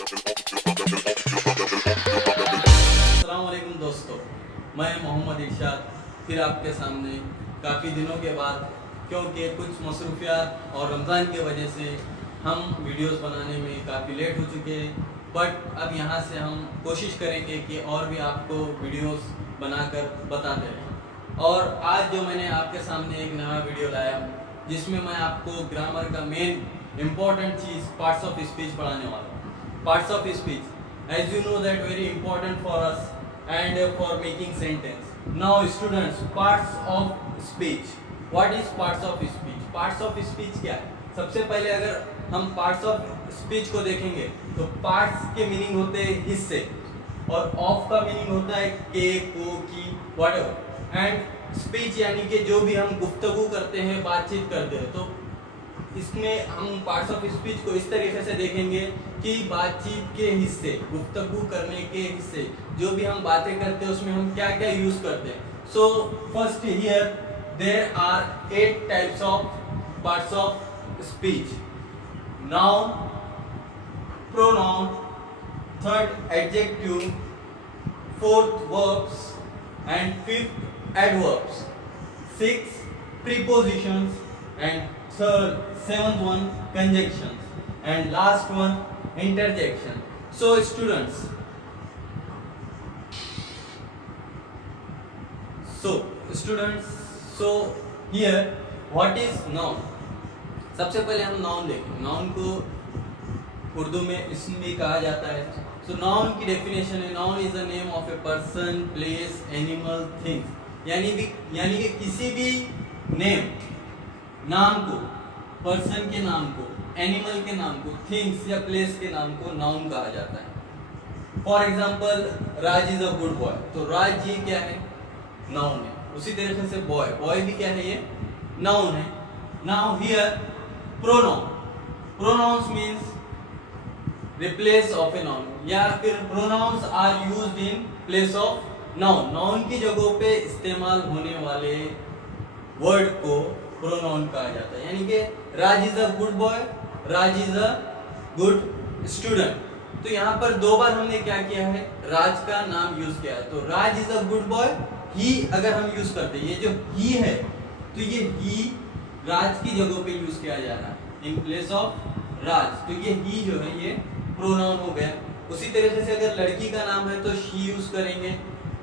अस्सलामुअलैकुम दोस्तों, मैं मोहम्मद इरशाद फिर आपके सामने काफ़ी दिनों के बाद, क्योंकि कुछ मसरूफियात और रमज़ान की वजह से हम वीडियोस बनाने में काफ़ी लेट हो चुके हैं। बट अब यहाँ से हम कोशिश करेंगे कि और भी आपको वीडियोस बनाकर बताते रहें। और आज जो मैंने आपके सामने एक नया वीडियो लाया हूँ, जिसमें मैं आपको ग्रामर का main important cheese parts of speech पढ़ाने वाला हूँ। Parts of speech, as you know, that very important for us and for making sentence. Now students, parts of speech. What is parts of speech? Parts of speech क्या है? सबसे पहले अगर हम parts of speech को देखेंगे तो parts के मीनिंग होते हैं हिस्से, और of का मीनिंग होता है के, को, की, whatever. And speech यानी कि जो भी हम गुफ्तगू करते हैं, बातचीत करते हैं, तो इसमें हम पार्ट्स ऑफ स्पीच को इस तरीके से देखेंगे कि बातचीत के हिस्से, गुफ्तगू करने के हिस्से, जो भी हम बातें करते हैं उसमें हम क्या क्या यूज करते हैं। So first here there are 8 types of parts of speech. Noun, pronoun, third adjective, fourth verbs and fifth adverbs, six prepositions and seventh one conjunctions, and last one interjection. So students, so here what is noun? सबसे पहले हम noun देखें। Noun को उर्दू में इसम भी कहा जाता है। सो नाउन की डेफिनेशन है, noun is the name of a person, place, animal, things. यानी कि किसी भी नेम, नाम को, पर्सन के नाम को, एनिमल के नाम को, थिंग्स या प्लेस के नाम को नाउन कहा जाता है। For example, Raj is a good boy, तो राज ये क्या है? नाउन है। उसी तरीके से बॉय, बॉय भी क्या है? ये नाउन है। Now here pronoun, pronouns means replace of a noun, या फिर pronouns are used in place of noun. Noun की जगहों पे इस्तेमाल होने वाले वर्ड को प्रोनाउन कहा जाता है। यानी कि Raj is a good boy, Raj is a good student. तो यहाँ पर दो बार हमने क्या किया है? राज का नाम यूज किया है। तो राज इज अ गुड बॉय, ही अगर हम यूज करते हैं, ये जो ही है, तो ये ही राज की जगह पे यूज किया जा रहा है इन प्लेस ऑफ राज। तो ये ही जो है ये प्रोनाउन हो गया। उसी तरीके से अगर लड़की का नाम है तो शी यूज करेंगे।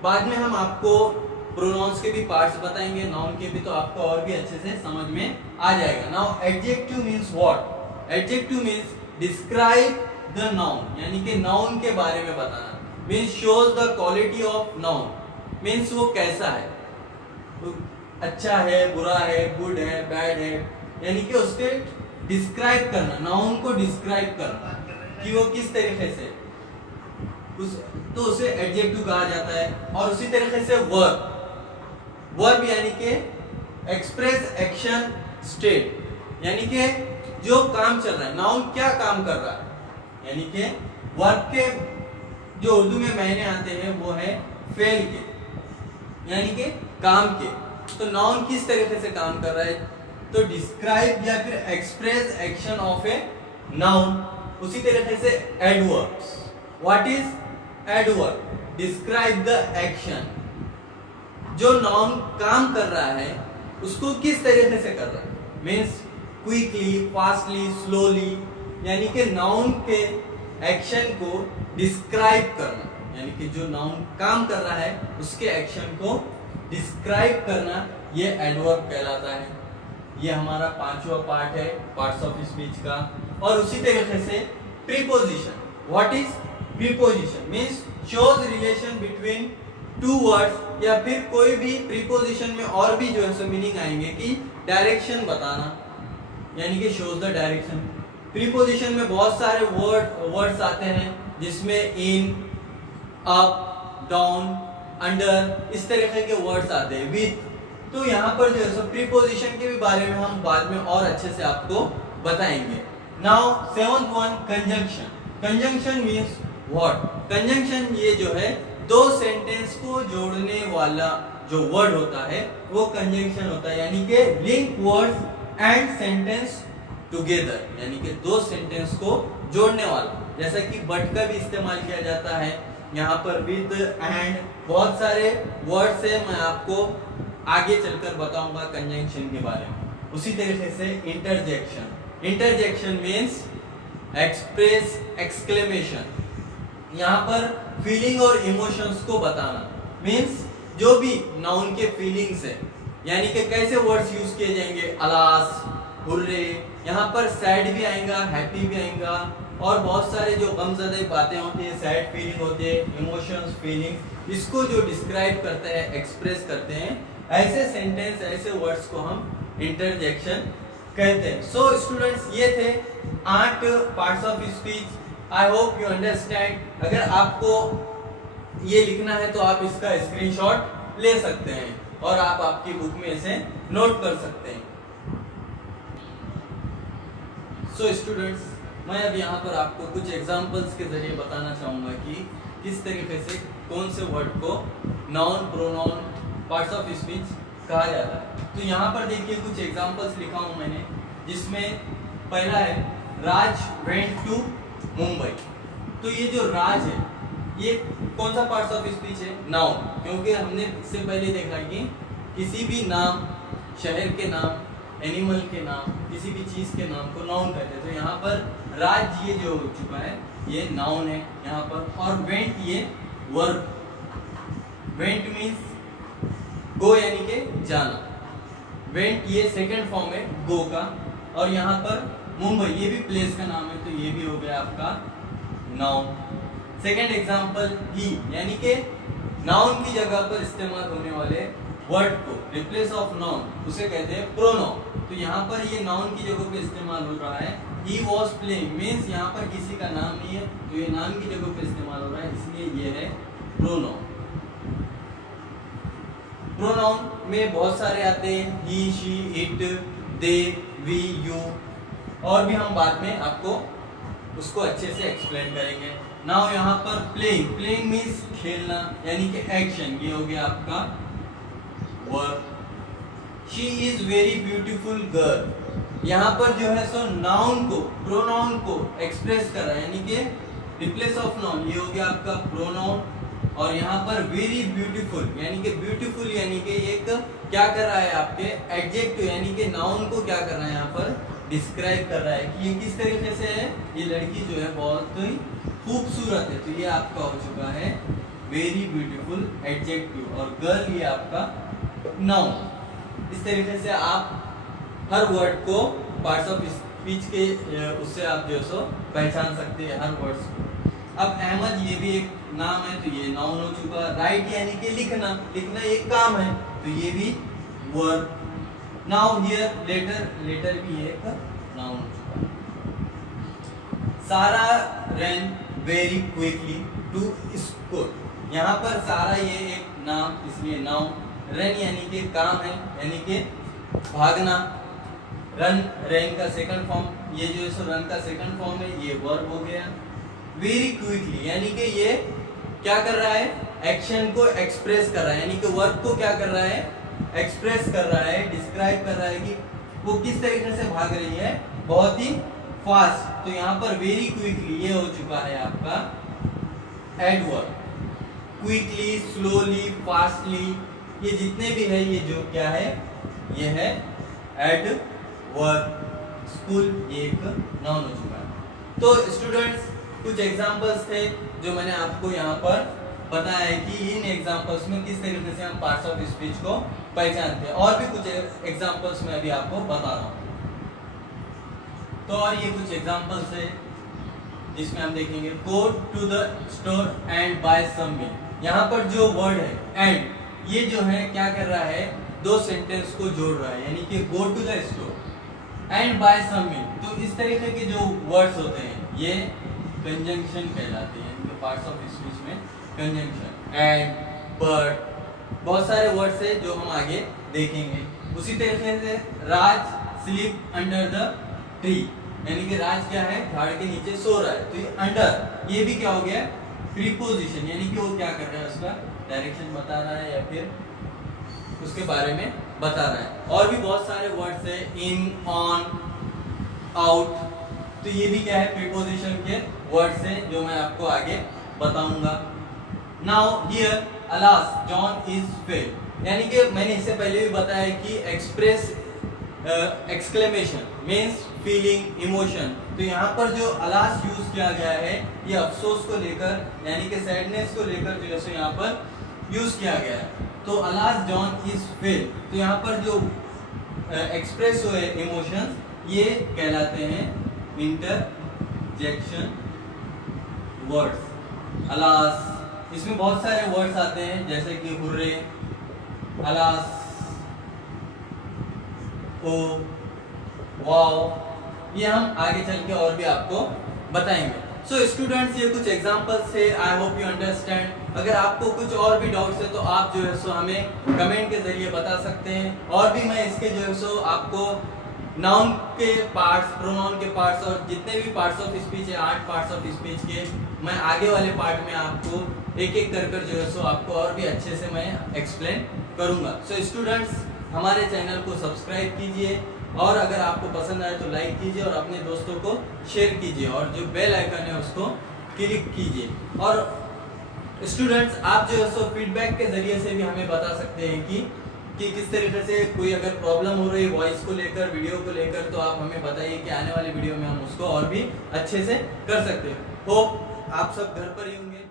बाद में हम आपको प्रोनाउंस के भी पार्ट्स बताएंगे, नाउन के भी, तो आपको और भी अच्छे से समझ में आ जाएगा। Now adjective means what? Adjective means describe the noun, यानी कि नाउन के बारे में बताना। Means shows the quality of noun, means वो कैसा है, वो अच्छा है, बुरा है, गुड है, बैड है, यानी कि उसके डिस्क्राइब करना, नाउन को डिस्क्राइब करना कि वो किस तरीके से, तो उसे एडजेक्टिव कहा जाता है। और उसी तरीके से वर्ब, वर्ब यानी कि एक्सप्रेस एक्शन स्टेट, यानी कि जो काम चल रहा है, नाउन क्या काम कर रहा है, यानी कि वर्ब के जो उर्दू में मायने आते हैं वो है फेल के, यानी कि काम के। तो नाउन किस तरीके से काम कर रहा है? तो डिस्क्राइब या फिर express action of a noun. उसी तरीके से adverbs, what is adverb? Describe the action, जो नाउन काम कर रहा है उसको किस तरीके से कर रहा है, मीन्स क्विकली, फास्टली, स्लोली, यानी कि नाउन के एक्शन को डिस्क्राइब करना, यानी कि जो नाउन काम कर रहा है उसके एक्शन को डिस्क्राइब करना, ये एडवर्ब कहलाता है। ये हमारा पांचवा पार्ट है पार्ट्स ऑफ स्पीच का। और उसी तरीके से preposition, what is preposition? Means shows relation between two words, या फिर कोई भी प्रीपोजिशन में और भी जो है मीनिंग आएंगे कि डायरेक्शन बताना, यानी कि शोज द डायरेक्शन। प्रीपोजिशन में बहुत सारे वर्ड्स आते हैं, जिसमें इन, अप, डाउन, अंडर, इस तरीके के वर्ड्स आते हैं, विथ। तो यहाँ पर जो है प्रीपोजिशन के भी बारे में हम बाद में और अच्छे से आपको बताएंगे। Now seventh one, conjunction. Conjunction means what? Conjunction ये जो है दो सेंटेंस को जोड़ने वाला जो वर्ड होता है वो कंजंक्शन होता है, यानी कि link words and sentence together, यानी कि दो सेंटेंस को जोड़ने वाला। जैसा कि बट का भी इस्तेमाल किया जाता है यहाँ पर विद एंड, बहुत सारे वर्ड्स है, मैं आपको आगे चलकर बताऊंगा कंजंक्शन के बारे में। उसी तरीके से interjection, interjection means express exclamation, यहाँ पर फीलिंग और इमोशंस को बताना, मीन्स जो भी नाउन के फीलिंग्स है, यानी कि कैसे वर्ड्स यूज किए जाएंगे, अलास, हुर्रे, यहाँ पर सैड भी आएगा, हैप्पी भी आएगा, और बहुत सारे जो गमज़दा बातें होती है, सैड फीलिंग होती है, इमोशंस, फीलिंग्स, इसको जो डिस्क्राइब करते हैं, एक्सप्रेस करते हैं, ऐसे सेंटेंस, ऐसे वर्ड्स को हम इंटरजेक्शन कहते हैं। सो स्टूडेंट्स, ये थे 8 parts of speech. I hope you understand. अगर आपको ये लिखना है तो आप इसका स्क्रीनशॉट ले सकते हैं और आप आपकी बुक में इसे नोट कर सकते हैं। सो स्टूडेंट्स, मैं अब यहाँ पर आपको कुछ एग्जांपल्स के जरिए बताना चाहूँगा कि किस तरीके से कौन से वर्ड को noun, pronoun, parts of speech कहा जाता है। तो यहाँ पर देखिए कुछ एग्जांपल्स लिखा हूँ मैंने, जिसमें पहला है राज वेंट टू मुंबई। तो ये जो राज है ये कौन सा पार्ट्स ऑफ स्पीच है? नाउन, क्योंकि हमने इससे पहले देखा कि किसी भी नाम, शहर के नाम, एनिमल के नाम, किसी भी चीज के नाम को नाउन कहते हैं। तो यहाँ पर राज ये जो हो चुका है ये नाउन है यहाँ पर, और वेंट ये वर्ब, वेंट मीन्स गो यानी के जाना, वेंट ये सेकंड फॉर्म है गो का, और यहाँ पर मुंबई ये भी प्लेस का नाम है, तो ये भी हो गया आपका नाउन। सेकंड एग्जांपल ही, यानी के नाउन की जगह पर इस्तेमाल होने वाले वर्ड को रिप्लेस ऑफ नाउन उसे कहते हैं प्रोनाउन। तो यहाँ पर ये नाउन की जगह पे इस्तेमाल हो रहा है। ही वॉज प्लेइंग मीन्स यहाँ पर किसी का नाम नहीं है, तो ये नाम की जगह पे इस्तेमाल हो रहा है, इसलिए ये है प्रोनाउन। प्रोनाउन में बहुत सारे आते हैं, he, she, it, they, we, you, और भी हम बाद में आपको उसको अच्छे से एक्सप्लेन करेंगे। नाउ यहाँ पर प्लेइंग, प्लेइंग मीन्स खेलना यानी कि एक्शन, ये हो गया आपका verb. She is very beautiful girl, यहाँ पर जो है सो नाउन को, प्रोनाउन को एक्सप्रेस कर रहा है, यानी कि रिप्लेस ऑफ नाउन, ये हो गया आपका प्रोनाउन। और यहाँ पर वेरी ब्यूटीफुल, यानी कि ब्यूटीफुल यानी कि एक क्या कर रहा है आपके एडजेक्टिव, यानी कि नाउन को क्या कर रहा है यहाँ पर डिस्क्राइब कर रहा है कि ये किस तरीके से है, ये लड़की जो है बहुत ही खूबसूरत है। तो ये आपका हो चुका है वेरी ब्यूटीफुल एडजेक्टिव, और गर्ल ये आपका नाउन। इस तरीके से आप हर वर्ड को पार्ट्स ऑफ स्पीच के उससे आप जो सो पहचान सकते हैं हर वर्ड्स को। अब अहमद ये भी एक नाम है, तो ये नाउन हो चुका। राइट यानी कि लिखना, लिखना एक काम है, तो ये भी verb. Now here letter, letter भी एक नाउन हो चुका। Sara ran very quickly to school, यहाँ पर सारा ये एक नाम, इसलिए नाउन। रन यानी कि काम है, यानी कि भागना। रन, रन का सेकंड फॉर्म, ये जो है सो रन का सेकंड फॉर्म है, ये वर्ब हो गया। वेरी क्विकली यानी कि ये क्या कर रहा है, एक्शन को एक्सप्रेस कर रहा है, यानी कि वर्ब को क्या कर रहा है, एक्सप्रेस कर रहा है, डिस्क्राइब कर रहा है कि वो किस तरीके से भाग रही है, बहुत ही फास्ट। तो यहाँ पर वेरी क्विकली ये हो चुका है आपका एडवर्ब। क्विकली, स्लोली, फास्टली, ये जितने भी है ये जो क्या है, ये है एडवर्ब। स्कूल ये एक नाउन हो चुका है। तो स्टूडेंट्स, कुछ एग्जांपल्स थे जो मैंने आपको यहाँ पर बताया है कि इन एग्जांपल्स में किस तरीके से हम पार्ट्स ऑफ स्पीच को पहचानते हैं। और भी कुछ एग्जांपल्स मैं अभी आपको बता रहा हूँ। तो और ये कुछ एग्जांपल्स है जिसमें हम देखेंगे go to the store and buy some milk. यहाँ पर जो वर्ड है एंड, ये जो है क्या कर रहा है, दो सेंटेंस को जोड़ रहा है, यानी कि go to the store and buy some milk. तो इस तरीके के जो वर्ड्स होते हैं ये कंजंक्शन कहलाते हैं, इनके पार्ट्स ऑफ स्पीच में कंजंक्शन। एंड, बट, बहुत सारे वर्ड्स है जो हम आगे देखेंगे। उसी तरीके से राज स्लीप अंडर द ट्री, यानी कि राज क्या है, झाड़ के नीचे सो रहा है, तो ये अंडर, ये भी क्या हो गया, प्रीपोजिशन, यानी कि वो क्या कर रहा है, उसका डायरेक्शन बता रहा है या फिर उसके बारे में बता रहा है। और भी बहुत सारे वर्ड्स है, इन, ऑन, आउट, तो ये भी क्या है, प्रीपोजिशन के वर्ड्स हैं जो मैं आपको आगे बताऊंगा। Now here alas John is fail, यानी कि मैंने इससे पहले भी बताया कि express exclamation means feeling emotion. तो यहाँ पर जो अलास यूज किया गया है ये अफसोस को लेकर यानी कि सैडनेस को लेकर जो है यहाँ पर यूज किया गया है। तो अलास जॉन इज फेल, तो यहाँ पर जो एक्सप्रेस हुए इमोशंस ये कहलाते हैं इंटरजेक्शन वर्ड्स। अलास, इसमें बहुत सारे वर्ड्स आते हैं जैसे कि हुर्रे, अलास, ओ, वाओ, ये हम आगे चल के और भी आपको बताएंगे। सो स्टूडेंट्स ये कुछ एग्जांपल्स थे, आई होप यू अंडरस्टैंड। अगर आपको कुछ और भी डाउट्स है तो आप जो है सो हमें कमेंट के जरिए बता सकते हैं, और भी मैं इसके जो है सो आपको नाउन के पार्ट्स, प्रोनाउन के पार्ट्स और जितने भी पार्ट्स ऑफ स्पीच है 8 पार्ट्स ऑफ स्पीच के, मैं आगे वाले पार्ट में आपको एक एक कर जो है सो आपको और भी अच्छे से मैं एक्सप्लेन करूंगा। सो स्टूडेंट्स हमारे चैनल को सब्सक्राइब कीजिए, और अगर आपको पसंद आए तो लाइक कीजिए और अपने दोस्तों को शेयर कीजिए, और जो बेल आइकन है उसको क्लिक कीजिए। और स्टूडेंट्स आप जो है सो फीडबैक के जरिए से भी हमें बता सकते हैं कि किस तरीके से कोई अगर प्रॉब्लम हो रही है वॉइस को लेकर, वीडियो को लेकर, तो आप हमें बताइए कि आने वाले वीडियो में हम उसको और भी अच्छे से कर सकते हैं। होप आप सब घर पर ही होंगे।